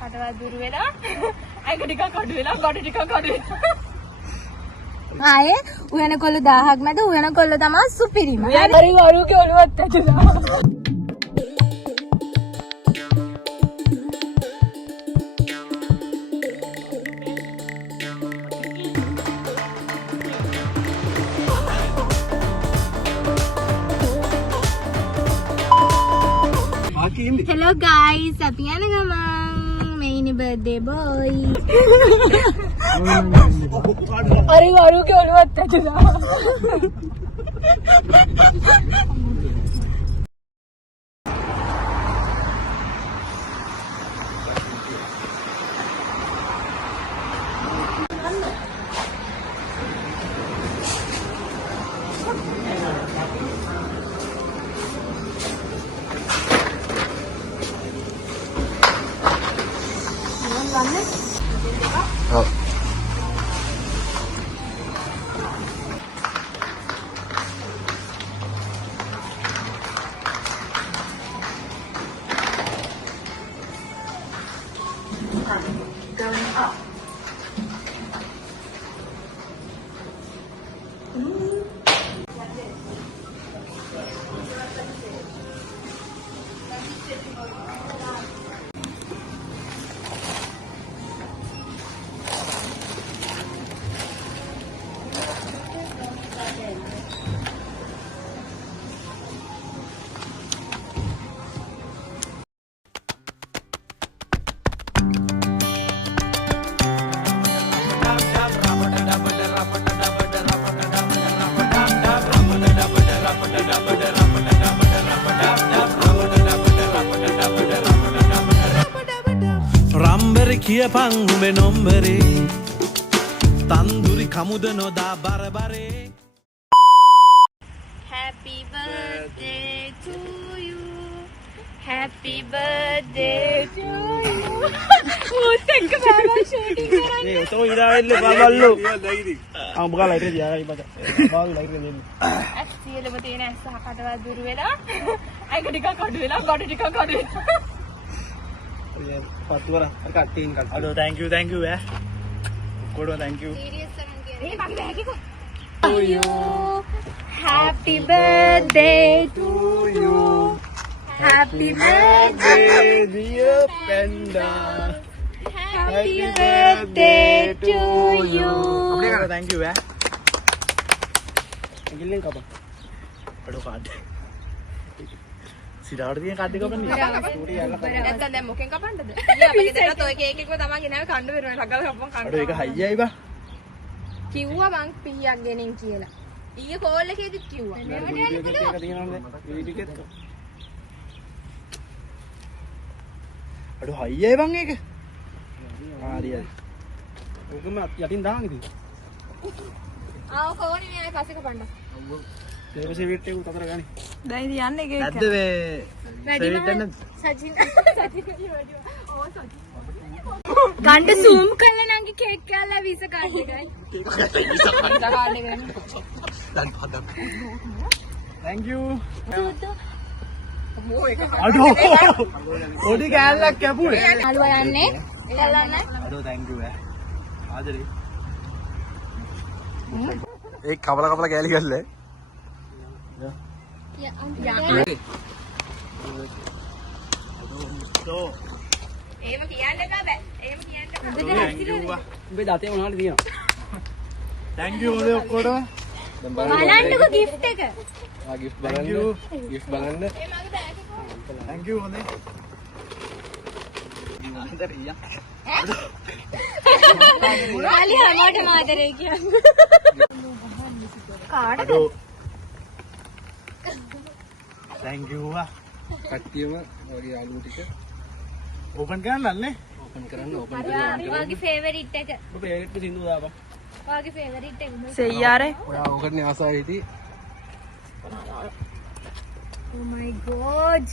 කටවල් දුර වෙලා අයික ටිකක් අඩු වෙලා කොට ටිකක් අඩු වෙලා ආයේ උයන කොල්ල 1000ක් මැද උයන කොල්ල තමයි සුපිරිම. හරි වරුගේ ඔළුවත් ඇතුළා. Hello guys, අපි යන ගමන් මේනි බර්ත්ඩේ බොයි. අර වරුගේ ඔළුවත් ඇතුළා. කියපන් උඹේ නොම්බරේ තන්දුරි කමුද නොදා බරබරේ Happy birthday to you. Happy birthday to you. මුත්තෙන්ක බාබා ෂූටින් කරන්නේ. මේ උතෝ ඉරා වෙල්ල බබල්ලෝ. ආ මොකක් ලයිට් එක දිහා ඉපද. බාල් ලයිට් එක දෙන්න. ඇස් සියලුම තියෙන ඇස් සහ කටවල් දුර වෙලා අයික ටිකක් අඩු වෙලා කොට ටිකක් අඩු වෙලා. පත්වර කට්ටින් කට්. අඩෝ thank you ඈ. කොඩෝ thank you. සීරියස් එකෙන් කියන්නේ. මේ මගේ බෑග් එක. To you. Happy birthday to you. Happy birthday dear Panda. Happy birthday to you. අපේ කරා thank you ඈ. ගිල්ලෙන් කපා. අඩෝ කාඩ්. සිරාට තියෙන කාඩ් එක කපන්නේ. නැත්නම් දැන් මොකෙන් කපන්නද? ඊයේ අපි ගෙදරට ඔය කේක් එකම තමන් ගෙනාවේ කන්න වෙනවා. ළඟ කපපන් කන්න. අඩෝ ඒක හයියයි බා. කිව්වා මං පීයක් ගෙනින් කියලා. ඊයේ කෝල් එකේදීත් කිව්වා. ඒක තියෙනවනේ. වීඩියෝ එකත්. අඩෝ හයියයි බං ඒක. හරි. ඔකම යටින් දාන්න ඉතින්. ආව කෝනේ නෑ පස්සේ කපන්න. ඊපස්සේ වීට් එක උතර ගනි. දැන් ඉතින් යන්නේ ඒක. නැද්ද මේ සෙවිට් සජින් ගන්න zoom කරලා නංගි කේක් කෑල්ලා වීස කාඩ් එකයි. කාඩ් එක ගන්න. දැන් පදක්. thank you. අඩෝ පොඩි කෑල්ලක් කැපුවේ. අලුවා යන්නේ. එල්ලන්න. අඩෝ thank you ඈ. ආදරේ. ඒ කවල කෑලි ගල්ලේ. එහෙම කියන්න බෑ. එහෙම කියන්න බෑ. උඹේ දතේ මොනවද තියෙනවා? thank you ඔලේ ඔක්කොටම. බලන්නකෝ gift එක. ආ gift බලන්න. gift බලන්න. ඒ මගේ බෑග් එක. thank you හොඳේ. ආලි හැමෝටම ආදරේ කියන්නේ. කාටද? thank you වා. කට්ටියම වගේ යාළුවෝ ටික ඕපන් කරන්නන්නේ. ඕපන් කරන්න ඕපන් කරන්න. වාගේ ෆේවරිට් එක. ඔබ ෆේවරිට් සින්දු දාපන්. වාගේ ෆේවරිට් එක. සෙයියාරේ ඔයා ඕකටනේ ආසාව හිටි. Oh my god.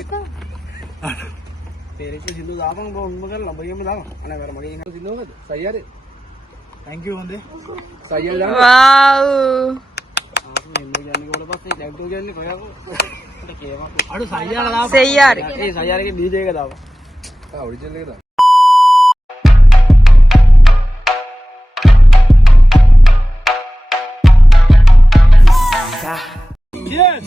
යකෝ. ෆේවරිට් සින්දු දාපන් බෝ උන්ම කරලා ළඹියම දාපන්. අනේ වර මගේ ඉන්න සින්දු මොකද? සයියාරේ. thank you හොඳේ. සයියා දාන්න. වව් අඩු සයියාලා දාපන්. සෙයියාරේ ඒ සයියාරගේ DJ එක දාපන්. ඔරිජිනල් එකද? Yes.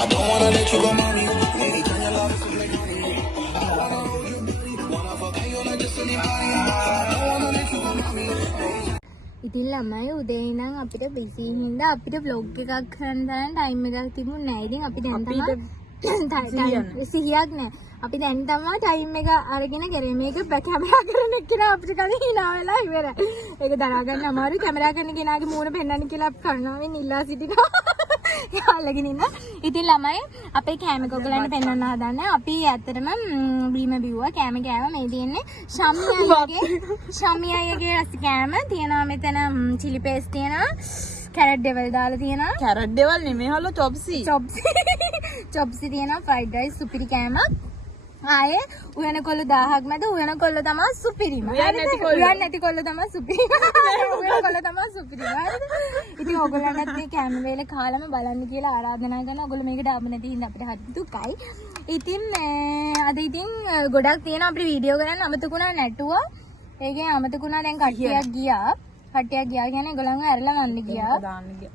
I don't wanna let you go, mommy. Maybe turn your love to play honey. I wanna hold you, baby. Wanna fuck you like just anybody. I don't wanna let you go, mommy. ඉතින් ළමයි උදේ ඉඳන් අපිට busy හින්දා අපිට vlog එකක් කරන්න තරම් ටයිම් එකක් තිබුණේ නැහැ. ඉතින් අපි දැන් තමයි සිහියක් නැහැ. අපි දැන් තමයි ටයිම් එක අරගෙන කරේ. මේක කැමරා කරන එක්කෙනා අපිට කලින් hina වෙලා ඉවරයි. ඒක දරා ගන්න අමාරුයි. කැමරා කරන කෙනාගේ මූණ පෙන්වන්න කියලා අපි කරුණාවෙන් ඉල්ලා සිටිනවා. යාළුවගෙන ඉන්න. ඉතින් ළමයි අපේ කෑම එක ඔයගලන්ට පෙන්වන්න හදන්නේ. අපි ඇත්තටම බීම බිව්වා කෑම කෑවා. මේ තියෙන්නේ ශම්මි අයගේ රස කෑම. තියෙනවා මෙතන චිලි පේස්ට් තියෙනවා. කැරට් ඩෙවල් දාලා තියෙනවා. කැරට් ඩෙවල් නෙමෙයි හලෝ චොප්සි තියෙනවා. ෆ්‍රයිඩ් රයිස් සුපිරි කෑමක්. ආයේ උයන කොල්ල 1000ක් මැද උයන කොල්ල තමයි සුපිරිම. උයන් නැති කොල්ල තමයි සුපිරිම. උයන කොල්ල තමයි සුපිරිම. හරිද? ඉතින් ඔයගොල්ලන්ටත් මේ කැම වේල කාලම බලන්න කියලා ආරාධනා කරනවා. ඔයගොල්ලෝ මේකට ආව නැති හින්දා අපිට හරි දුකයි. ඉතින් අද ඉතින් ගොඩක් තියෙනවා අපිට වීඩියෝ කරන්න අමතකුණා නැටුවා. ඒකෙන් අමතකුණා දැන් කට්ටියක් ගියා. කියන්නේ ඒගොල්ලන්ව ඇරලා වන්න ගියා.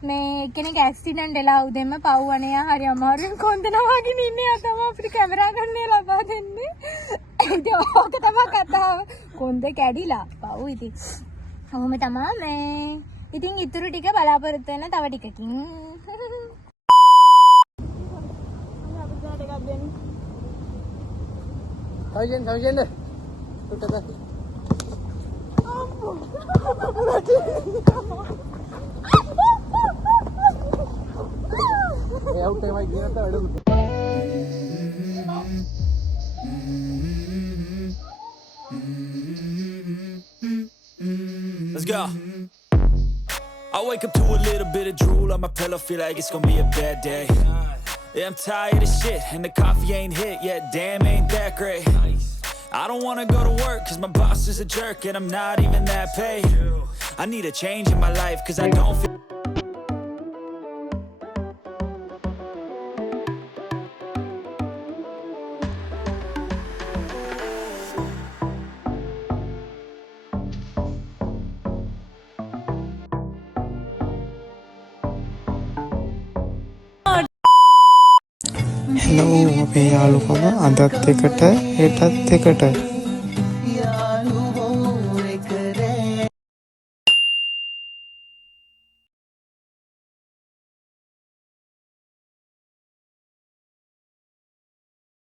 මේ කෙනෙක් ඇක්සිඩන්ට් වෙලා උදෙන්ම පව්වනේ හරි අමාරුවෙන් කොන්දනවා වගේ ඉන්නේ. ආ තමයි අපිට කැමරා ගන්න ලබා දෙන්නේ. ඉතින් ඕක තමයි කතාව. කොන්ද කැඩිලා පව් ඉතින්. ඔහොම තමයි මේ. ඉතින් ඉතුරු ටික බලාපොරොත්තු වෙන තව ටිකකින්. සවිජෙන්ද උටද Let's go. I wake up to a little bit of drool on my pillow, feel like it's gonna be a bad day. Yeah, I'm tired of shit, and the coffee ain't hit yet. Damn, ain't that great. I don't wanna go to work, cause my boss is a jerk, and I'm not even that paid. I need a change in my life, cause I don't feel. Hello අපේ යාළුකම අදත් එකට හෙටත් එකට